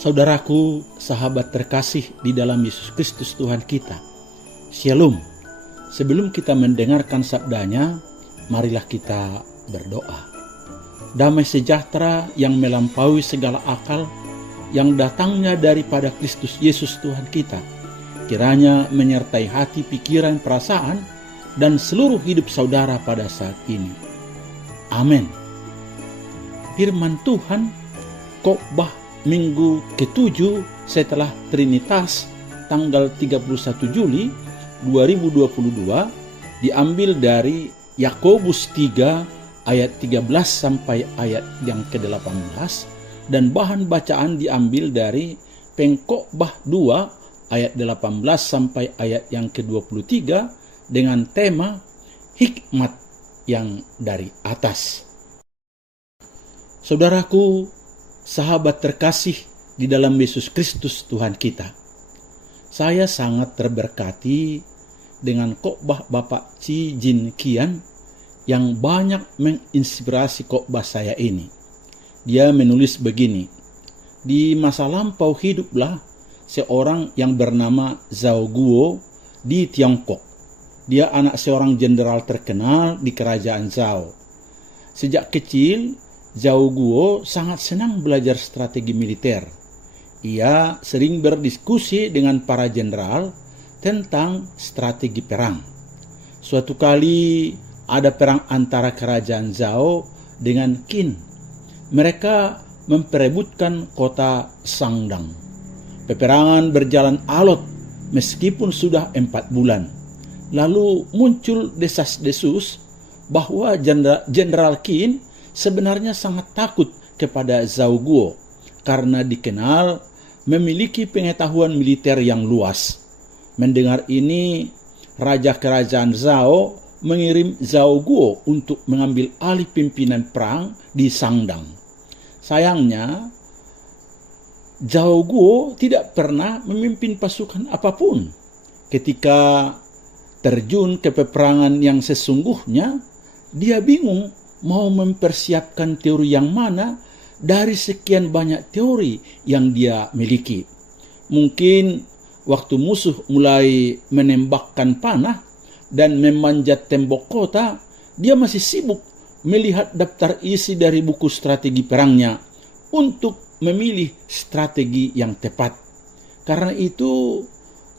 Saudaraku, sahabat terkasih di dalam Yesus Kristus Tuhan kita, Shalom. Sebelum kita mendengarkan sabdanya, marilah kita berdoa. Damai sejahtera yang melampaui segala akal, yang datangnya daripada Kristus Yesus Tuhan kita, kiranya menyertai hati, pikiran, perasaan, dan seluruh hidup saudara pada saat ini. Amin. Firman Tuhan, khotbah Minggu ke-7 setelah Trinitas tanggal 31 Juli 2022 diambil dari Yakobus 3 ayat 13 sampai ayat yang ke-18, dan bahan bacaan diambil dari Pengkhotbah 2 ayat 18 sampai ayat yang ke-23 dengan tema hikmat yang dari atas. Saudaraku, sahabat terkasih di dalam Yesus Kristus Tuhan kita, saya sangat terberkati dengan khotbah Bapak Chi Jin Kian yang banyak menginspirasi khotbah saya ini. Dia menulis begini: di masa lampau hiduplah seorang yang bernama Zhao Guo di Tiongkok. Dia anak seorang jenderal terkenal di kerajaan Zhao. Sejak kecil, Zhao Guo sangat senang belajar strategi militer. Ia sering berdiskusi dengan para jenderal tentang strategi perang. Suatu kali ada perang antara kerajaan Zhao dengan Qin. Mereka memperebutkan kota Sangdang. Peperangan berjalan alot meskipun sudah 4 bulan. Lalu muncul desas-desus bahwa Jenderal Qin sebenarnya sangat takut kepada Zhao Guo karena dikenal memiliki pengetahuan militer yang luas. Mendengar ini, Raja Kerajaan Zhao mengirim Zhao Guo untuk mengambil alih pimpinan perang di Sangdang. Sayangnya, Zhao Guo tidak pernah memimpin pasukan apapun. Ketika terjun ke peperangan yang sesungguhnya, dia bingung mau mempersiapkan teori yang mana dari sekian banyak teori yang dia miliki. Mungkin waktu musuh mulai menembakkan panah dan memanjat tembok kota, dia masih sibuk melihat daftar isi dari buku strategi perangnya untuk memilih strategi yang tepat. Karena itu,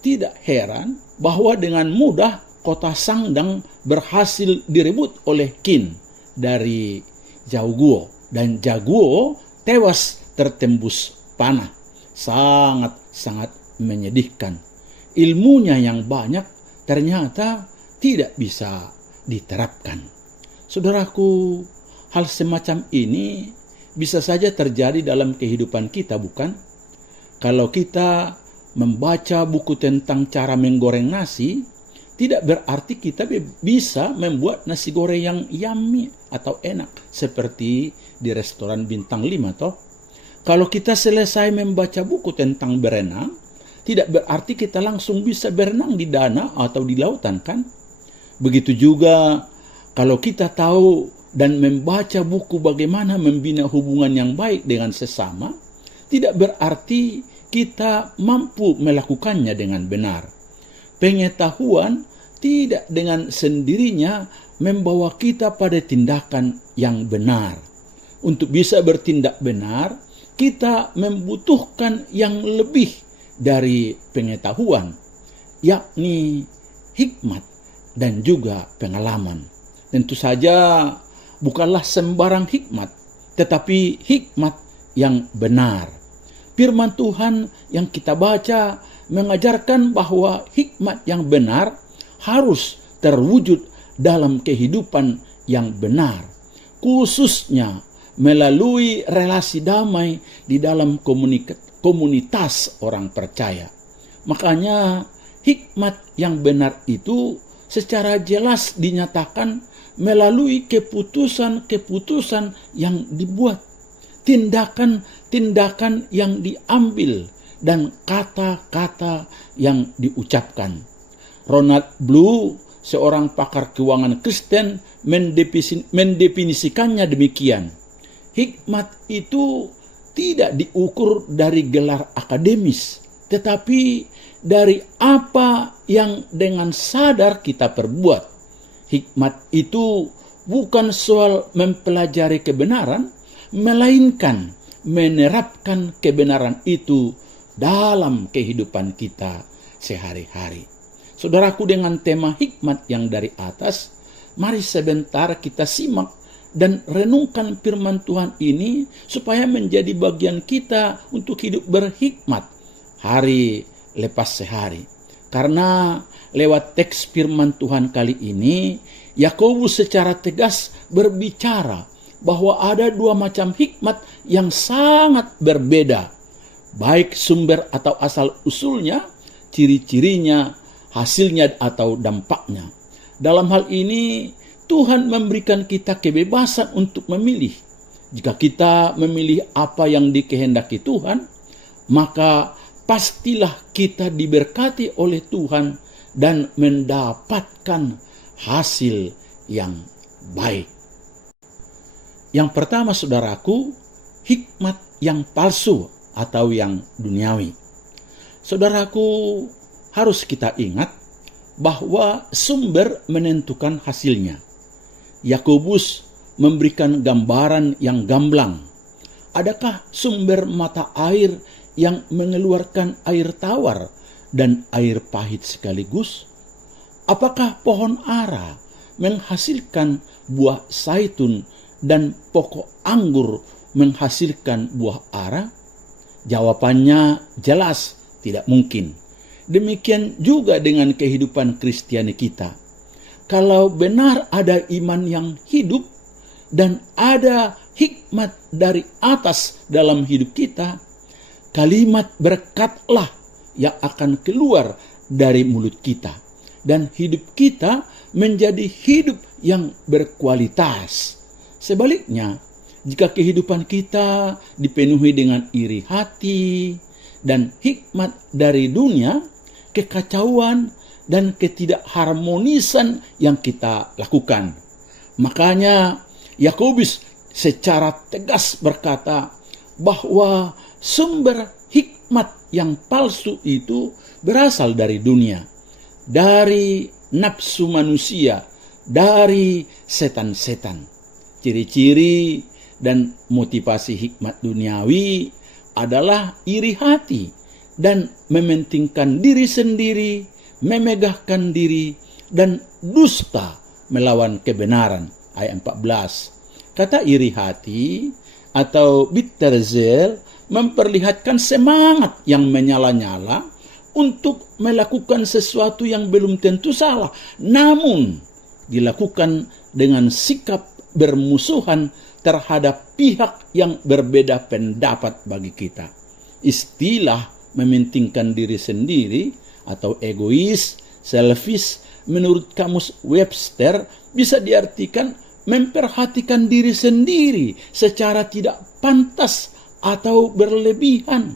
tidak heran bahwa dengan mudah kota Sangdang berhasil direbut oleh Qin dari Zhao Guo, dan Zhao Guo tewas tertembus panah. Sangat menyedihkan. Ilmunya yang banyak ternyata tidak bisa diterapkan. Saudaraku, hal semacam ini bisa saja terjadi dalam kehidupan kita, bukan? Kalau kita membaca buku tentang cara menggoreng nasi, tidak berarti kita bisa membuat nasi goreng yang yummy atau enak seperti di restoran bintang 5 toh. Kalau kita selesai membaca buku tentang berenang, tidak berarti kita langsung bisa berenang di danau atau di lautan, kan? Begitu juga kalau kita tahu dan membaca buku bagaimana membina hubungan yang baik dengan sesama, tidak berarti kita mampu melakukannya dengan benar. Pengetahuan tidak dengan sendirinya membawa kita pada tindakan yang benar. Untuk bisa bertindak benar, kita membutuhkan yang lebih dari pengetahuan, yakni hikmat dan juga pengalaman. Tentu saja bukanlah sembarang hikmat, tetapi hikmat yang benar. Firman Tuhan yang kita baca mengajarkan bahwa hikmat yang benar harus terwujud dalam kehidupan yang benar, khususnya melalui relasi damai di dalam komunitas orang percaya. Makanya hikmat yang benar itu secara jelas dinyatakan melalui keputusan-keputusan yang dibuat, tindakan-tindakan yang diambil, dan kata-kata yang diucapkan. Ronald Blue, seorang pakar keuangan Kristen, mendefinisikannya demikian: hikmat itu tidak diukur dari gelar akademis, tetapi dari apa yang dengan sadar kita perbuat. Hikmat itu bukan soal mempelajari kebenaran, melainkan menerapkan kebenaran itu dalam kehidupan kita sehari-hari. Saudaraku, dengan tema hikmat yang dari atas, mari sebentar kita simak dan renungkan firman Tuhan ini supaya menjadi bagian kita untuk hidup berhikmat hari lepas sehari. Karena lewat teks firman Tuhan kali ini, Yakobus secara tegas berbicara bahwa ada dua macam hikmat yang sangat berbeda, baik sumber atau asal usulnya, ciri-cirinya, hasilnya atau dampaknya. Dalam hal ini Tuhan memberikan kita kebebasan untuk memilih. Jika kita memilih apa yang dikehendaki Tuhan, maka pastilah kita diberkati oleh Tuhan dan mendapatkan hasil yang baik. Yang pertama, saudaraku, hikmat yang palsu atau yang duniawi. Saudaraku, harus kita ingat bahwa sumber menentukan hasilnya. Yakobus memberikan gambaran yang gamblang. Adakah sumber mata air yang mengeluarkan air tawar dan air pahit sekaligus? Apakah pohon ara menghasilkan buah zaitun dan pokok anggur menghasilkan buah ara? Jawabannya jelas tidak mungkin. Demikian juga dengan kehidupan Kristiani kita. Kalau benar ada iman yang hidup dan ada hikmat dari atas dalam hidup kita, kalimat berkatlah yang akan keluar dari mulut kita. Dan hidup kita menjadi hidup yang berkualitas. Sebaliknya, jika kehidupan kita dipenuhi dengan iri hati dan hikmat dari dunia, kekacauan dan ketidakharmonisan yang kita lakukan. Makanya Yakobus secara tegas berkata bahwa sumber hikmat yang palsu itu berasal dari dunia, dari nafsu manusia, dari setan-setan. Ciri-ciri dan motivasi hikmat duniawi adalah iri hati dan mementingkan diri sendiri, memegahkan diri, dan dusta melawan kebenaran. Ayat 14. Kata iri hati atau bitterzel memperlihatkan semangat yang menyala-nyala untuk melakukan sesuatu yang belum tentu salah, namun dilakukan dengan sikap bermusuhan terhadap pihak yang berbeda pendapat bagi kita. Istilah mementingkan diri sendiri atau egois, selfish, menurut kamus Webster bisa diartikan memperhatikan diri sendiri secara tidak pantas atau berlebihan,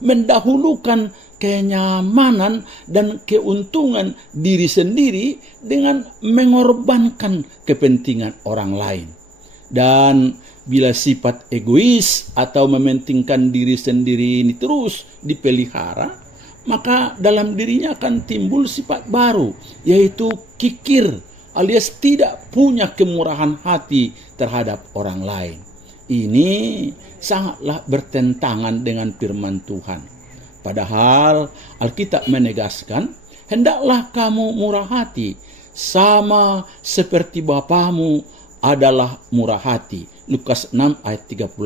mendahulukan kenyamanan dan keuntungan diri sendiri dengan mengorbankan kepentingan orang lain. Dan bila sifat egois atau mementingkan diri sendiri ini terus dipelihara, maka dalam dirinya akan timbul sifat baru, yaitu kikir alias tidak punya kemurahan hati terhadap orang lain. Ini sangatlah bertentangan dengan firman Tuhan. Padahal Alkitab menegaskan, hendaklah kamu murah hati, sama seperti Bapamu adalah murah hati. Lukas 6 ayat 36.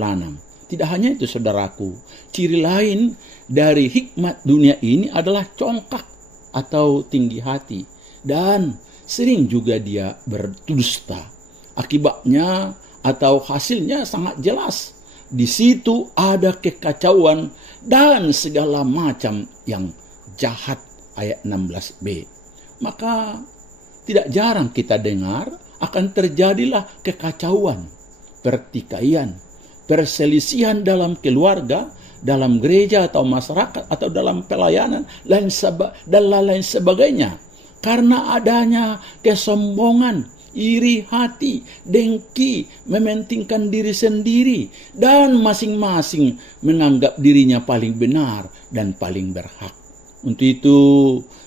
Tidak hanya itu, saudaraku, ciri lain dari hikmat dunia ini adalah congkak atau tinggi hati. Dan sering juga dia berdusta. Akibatnya atau hasilnya sangat jelas. Di situ ada kekacauan dan segala macam yang jahat. Ayat 16b. Maka tidak jarang kita dengar akan terjadilah kekacauan, pertikaian, perselisihan dalam keluarga, dalam gereja atau masyarakat atau dalam pelayanan dan lain sebagainya. Karena adanya kesombongan, iri hati, dengki, mementingkan diri sendiri, dan masing-masing menganggap dirinya paling benar dan paling berhak. Untuk itu,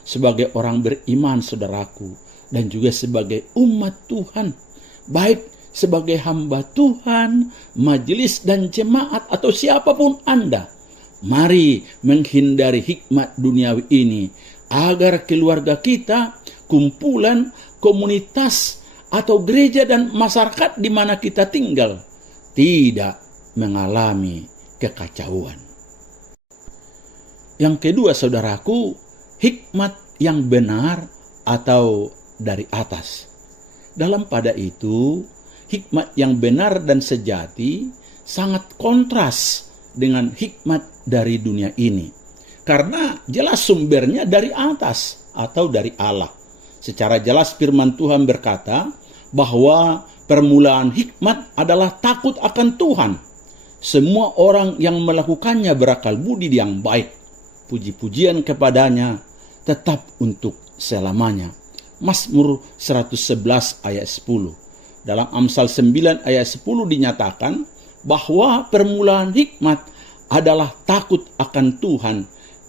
sebagai orang beriman, saudaraku, dan juga sebagai umat Tuhan, baik sebagai hamba Tuhan, majelis dan jemaat, atau siapapun Anda, mari menghindari hikmat duniawi ini, agar keluarga kita, kumpulan, komunitas, atau gereja dan masyarakat di mana kita tinggal tidak mengalami kekacauan. Yang kedua, saudaraku, hikmat yang benar atau dari atas. Dalam pada itu, hikmat yang benar dan sejati sangat kontras dengan hikmat dari dunia ini. Karena jelas sumbernya dari atas atau dari Allah. Secara jelas firman Tuhan berkata bahwa permulaan hikmat adalah takut akan Tuhan. Semua orang yang melakukannya berakal budi yang baik. Puji-pujian kepadanya tetap untuk selamanya. Mazmur 111 ayat 10. Dalam Amsal 9 ayat 10 dinyatakan bahwa permulaan hikmat adalah takut akan Tuhan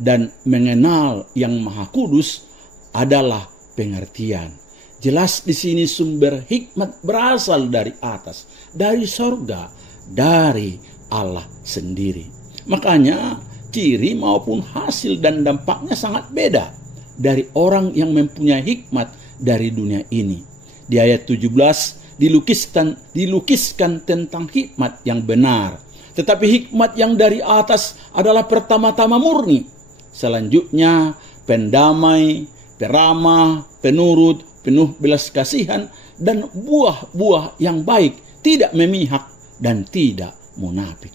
dan mengenal yang Maha Kudus adalah pengertian. Jelas di sini sumber hikmat berasal dari atas, dari sorga, dari Allah sendiri. Makanya ciri maupun hasil dan dampaknya sangat beda dari orang yang mempunyai hikmat dari dunia ini. Di ayat 17 dilukiskan tentang hikmat yang benar. Tetapi hikmat yang dari atas adalah pertama-tama murni. Selanjutnya pendamai, peramah, penurut, penuh belas kasihan, dan buah-buah yang baik, tidak memihak dan tidak munafik.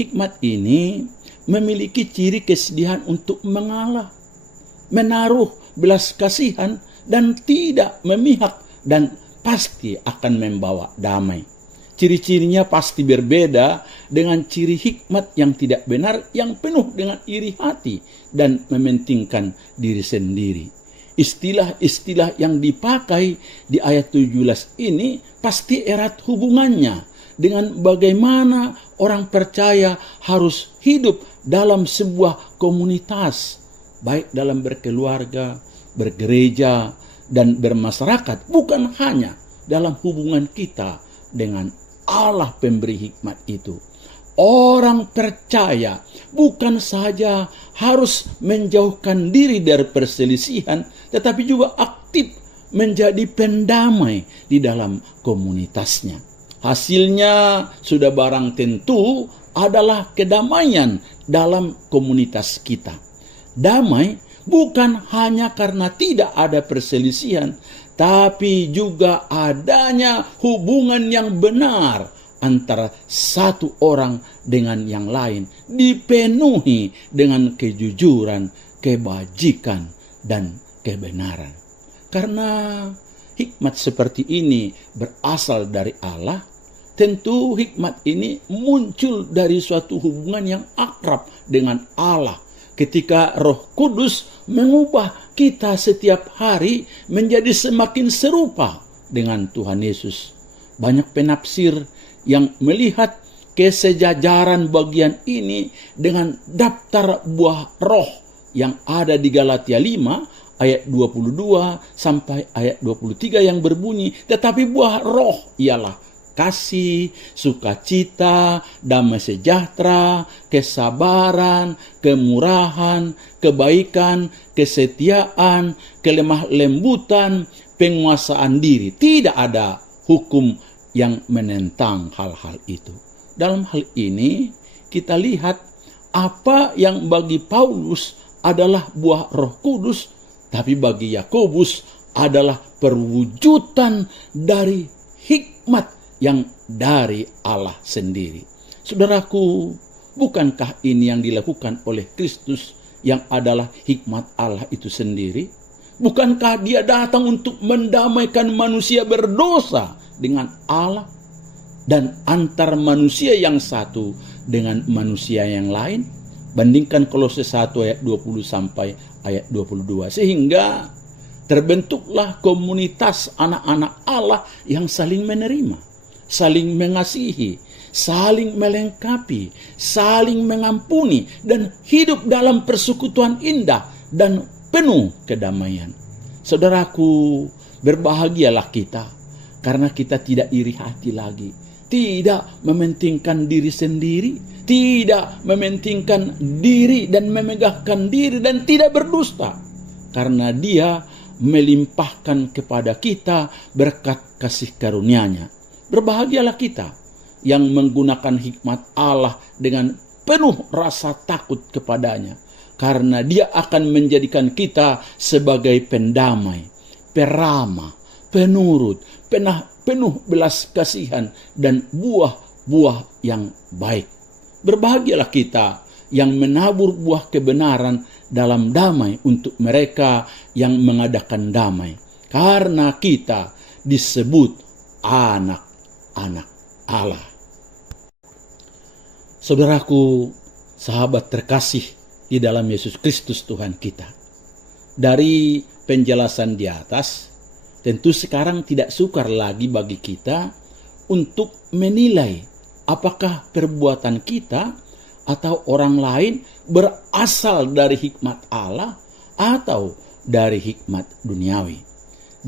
Hikmat ini memiliki ciri kesedihan untuk mengalah, menaruh belas kasihan, dan tidak memihak, dan pasti akan membawa damai. Ciri-cirinya pasti berbeda dengan ciri hikmat yang tidak benar, yang penuh dengan iri hati dan mementingkan diri sendiri. Istilah-istilah yang dipakai di ayat 17 ini pasti erat hubungannya dengan bagaimana orang percaya harus hidup dalam sebuah komunitas, baik dalam berkeluarga, bergereja, dan bermasyarakat, bukan hanya dalam hubungan kita dengan Allah pemberi hikmat itu. Orang percaya bukan saja harus menjauhkan diri dari perselisihan, tetapi juga aktif menjadi pendamai di dalam komunitasnya. Hasilnya sudah barang tentu adalah kedamaian dalam komunitas kita. Damai bukan hanya karena tidak ada perselisihan, tapi juga adanya hubungan yang benar antara satu orang dengan yang lain, dipenuhi dengan kejujuran, kebajikan, dan kebenaran. Karena hikmat seperti ini berasal dari Allah, tentu hikmat ini muncul dari suatu hubungan yang akrab dengan Allah. Ketika Roh Kudus mengubah kita setiap hari menjadi semakin serupa dengan Tuhan Yesus. Banyak penafsir yang melihat kesejajaran bagian ini dengan daftar buah roh yang ada di Galatia 5 ayat 22 sampai ayat 23 yang berbunyi, tetapi buah roh ialah kasih, sukacita, damai sejahtera, kesabaran, kemurahan, kebaikan, kesetiaan, kelemah lembutan, penguasaan diri. Tidak ada hukum yang menentang hal-hal itu. Dalam hal ini kita lihat apa yang bagi Paulus adalah buah Roh Kudus, tapi bagi Yakobus adalah perwujudan dari hikmat yang dari Allah sendiri. Saudaraku, bukankah ini yang dilakukan oleh Kristus yang adalah hikmat Allah itu sendiri? Bukankah dia datang untuk mendamaikan manusia berdosa dengan Allah dan antar manusia yang satu dengan manusia yang lain? Bandingkan Kolose 1 ayat 20 sampai ayat 22. Sehingga terbentuklah komunitas anak-anak Allah yang saling menerima, saling mengasihi, saling melengkapi, saling mengampuni, dan hidup dalam persekutuan indah dan penuh kedamaian. Saudaraku, berbahagialah kita karena kita tidak iri hati lagi, tidak mementingkan diri sendiri, tidak mementingkan diri dan memegahkan diri, dan tidak berdusta, karena Dia melimpahkan kepada kita berkat kasih karunia-Nya. Berbahagialah kita yang menggunakan hikmat Allah dengan penuh rasa takut kepadanya, karena Dia akan menjadikan kita sebagai pendamai, peramah, penurut, penuh belas kasihan, dan buah-buah yang baik. Berbahagialah kita yang menabur buah kebenaran dalam damai untuk mereka yang mengadakan damai, karena kita disebut anak-anak Allah. Saudaraku, sahabat terkasih di dalam Yesus Kristus Tuhan kita, dari penjelasan di atas, tentu sekarang tidak sukar lagi bagi kita untuk menilai apakah perbuatan kita atau orang lain berasal dari hikmat Allah atau dari hikmat duniawi.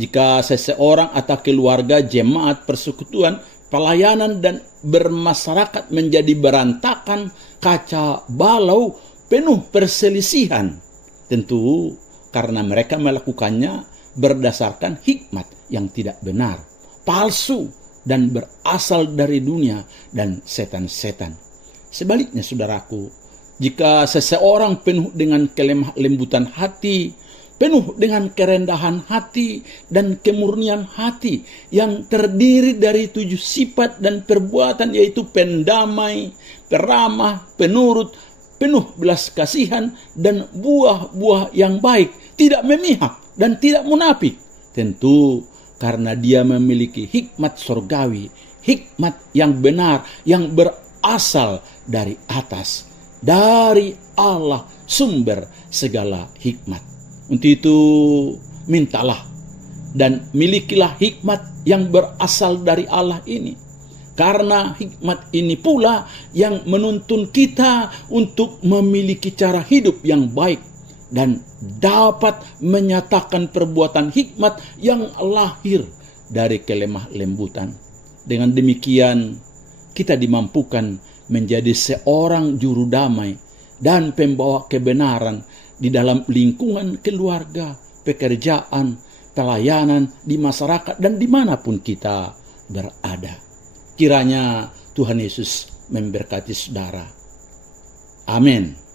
Jika seseorang atau keluarga, jemaat, persekutuan, pelayanan, dan bermasyarakat menjadi berantakan, kacau balau, penuh perselisihan, tentu karena mereka melakukannya berdasarkan hikmat yang tidak benar, palsu, dan berasal dari dunia dan setan-setan. Sebaliknya, saudaraku, jika seseorang penuh dengan kelemah lembutan hati, penuh dengan kerendahan hati dan kemurnian hati yang terdiri dari 7 sifat dan perbuatan, yaitu pendamai, peramah, penurut, penuh belas kasihan, dan buah-buah yang baik, tidak memihak dan tidak munafik, tentu karena dia memiliki hikmat surgawi, hikmat yang benar, yang berasal dari atas, dari Allah, sumber segala hikmat. Untuk itu, mintalah dan milikilah hikmat yang berasal dari Allah ini, karena hikmat ini pula yang menuntun kita untuk memiliki cara hidup yang baik dan dapat menyatakan perbuatan hikmat yang lahir dari kelemah lembutan. Dengan demikian, kita dimampukan menjadi seorang juru damai dan pembawa kebenaran di dalam lingkungan keluarga, pekerjaan, pelayanan, di masyarakat, dan dimanapun kita berada. Kiranya Tuhan Yesus memberkati saudara. Amin.